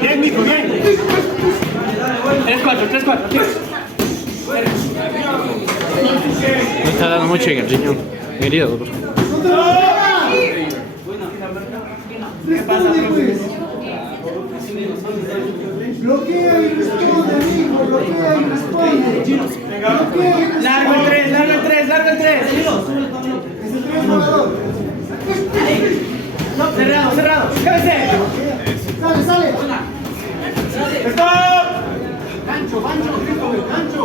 Bien, mijo, bien. 3-4, 3-4. No está dando mucho en el riñón. Herido, doctor. Responde, pues. Bloquea y responde, amigo. Bloquea y responde. Bloquea y responde. Largo el 3, largo el 3, largo el 3. Es el 3 jugador. Cerrado, cerrado. Cállate. Sale, sale. ¡Stop! Gancho, gancho, gancho.